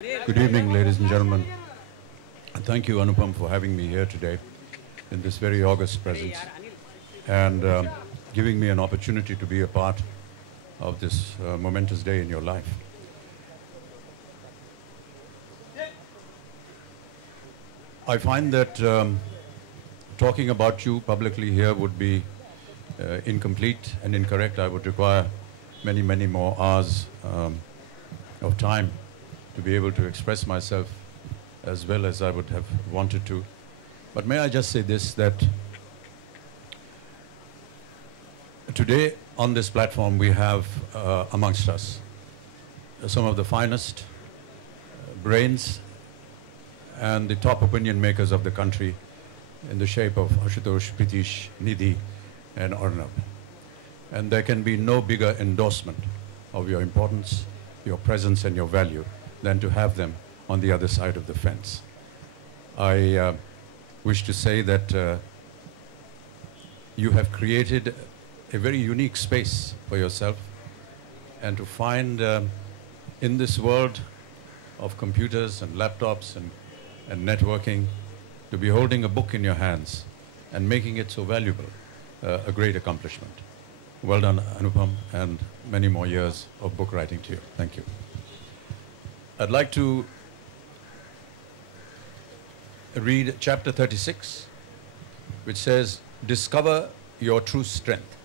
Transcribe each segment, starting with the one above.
Good evening, ladies and gentlemen. And thank you, Anupam, for having me here today in this very august presence and giving me an opportunity to be a part of this momentous day in your life. I find that talking about you publicly here would be incomplete and incorrect. I would require many, many more hours of time to be able to express myself as well as I would have wanted to. But may I just say this, that today on this platform we have amongst us some of the finest brains and the top opinion makers of the country in the shape of Ashutosh, Pritish, Nidhi and Arnab. And there can be no bigger endorsement of your importance, your presence and your value than to have them on the other side of the fence. I wish to say that you have created a very unique space for yourself, and to find in this world of computers and laptops and networking, to be holding a book in your hands and making it so valuable, a great accomplishment. Well done, Anupam, and many more years of book writing to you. Thank you. I'd like to read chapter 36, which says, "Discover your true strength."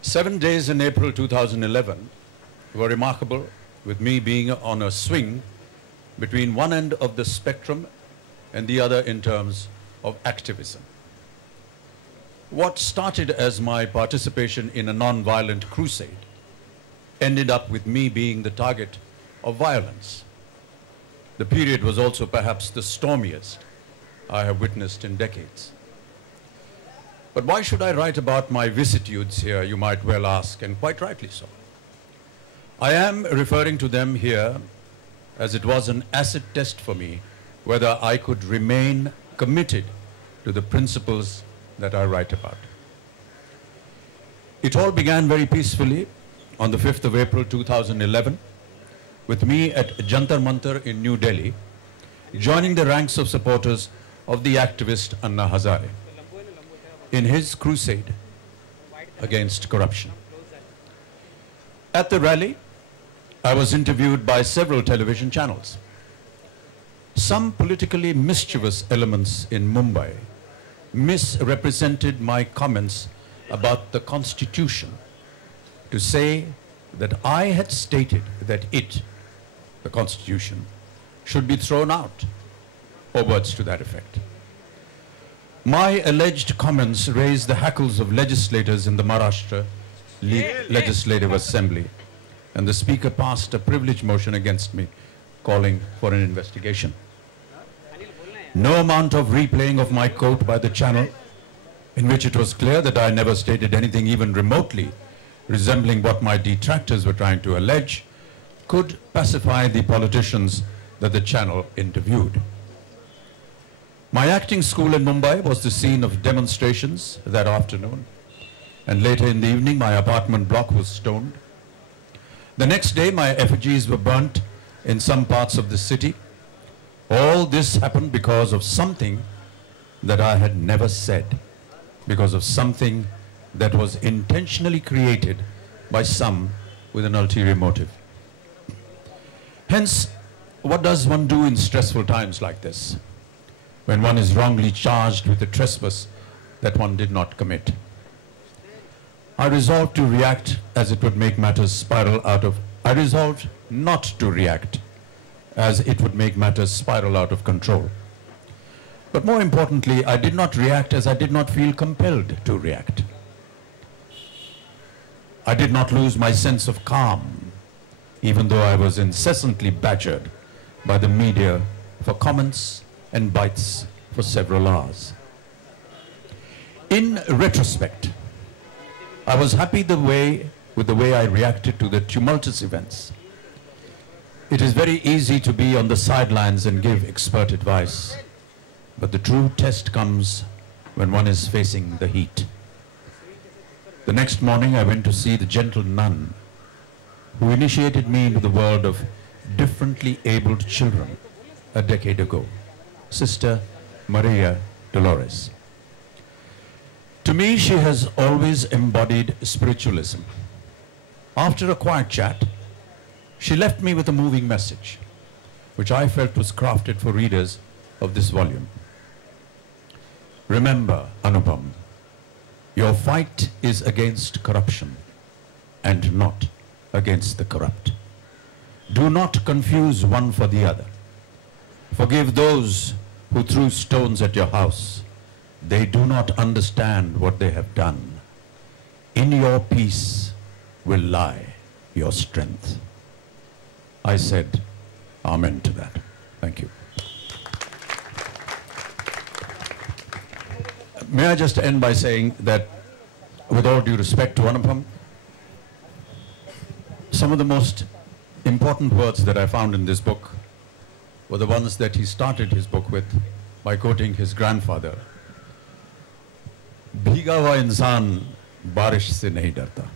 7 days in April 2011 were remarkable, with me being on a swing between one end of the spectrum and the other in terms of activism. What started as my participation in a non-violent crusade ended up with me being the target of violence. The period was also perhaps the stormiest I have witnessed in decades. But why should I write about my vicissitudes here, you might well ask, and quite rightly so. I am referring to them here as it was an acid test for me whether I could remain committed to the principles that I write about. It all began very peacefully on the 5th of April 2011, with me at Jantar Mantar in New Delhi, joining the ranks of supporters of the activist Anna Hazare in his crusade against corruption. At the rally, I was interviewed by several television channels. Some politically mischievous elements in Mumbai misrepresented my comments about the Constitution to say that I had stated that it, the Constitution, should be thrown out, or words to that effect. My alleged comments raised the hackles of legislators in the Maharashtra Legislative Assembly, and the Speaker passed a privilege motion against me, calling for an investigation. No amount of replaying of my quote by the channel, in which it was clear that I never stated anything even remotely resembling what my detractors were trying to allege, could pacify the politicians that the channel interviewed. My acting school in Mumbai was the scene of demonstrations that afternoon, and later in the evening my apartment block was stoned. The next day my effigies were burnt in some parts of the city. All this happened because of something that I had never said, because of something that was intentionally created by some with an ulterior motive. Hence, what does one do in stressful times like this, when one is wrongly charged with a trespass that one did not commit? I resolved to react as it would make matters spiral out of... I resolved not to react as it would make matters spiral out of control. But more importantly, I did not react as I did not feel compelled to react. I did not lose my sense of calm, even though I was incessantly badgered by the media for comments and bites for several hours. In retrospect, I was happy with the way I reacted to the tumultuous events. It is very easy to be on the sidelines and give expert advice, but the true test comes when one is facing the heat. The next morning I went to see the gentle nun who initiated me into the world of differently abled children a decade ago, Sister Maria Dolores. To me, she has always embodied spiritualism. After a quiet chat, she left me with a moving message, which I felt was crafted for readers of this volume. Remember, Anupam, your fight is against corruption and not against the corrupt. Do not confuse one for the other. Forgive those who threw stones at your house. They do not understand what they have done. In your peace will lie your strength. I said amen to that. Thank you. May I just end by saying that, with all due respect to Anupam, some of the most important words that I found in this book were the ones that he started his book with by quoting his grandfather. भीगा हुआ इंसान बारिश से नहीं डरता.